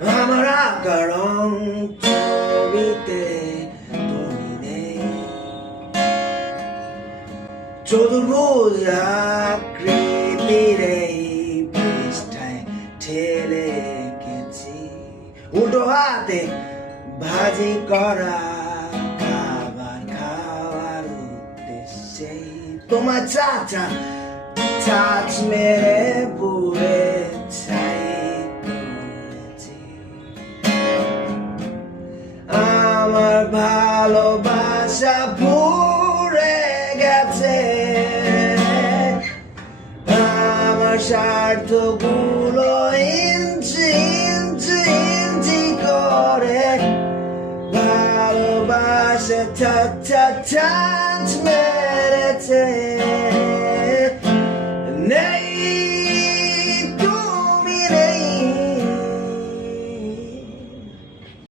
আমার আঁকা রং ছবিতে তুমি নেই, চতুর্ভুজ আকৃতির এই পৃষ্ঠায় ঠেলে এঁকেছি উল্টো হাতে ভাজি করা খাবার খাওয়ার উদ্দেশ্যে। তোমার চাচা ছাঁচ মেরে পুড়ে ছাই করেছি। আমার ভালোবাসা পুড়ে গেছে, আমার স্বার্থগুলো ইঞ্চি ইঞ্চি ইঞ্চি করে ভালোবাসা ছাঁচ মেরেছে।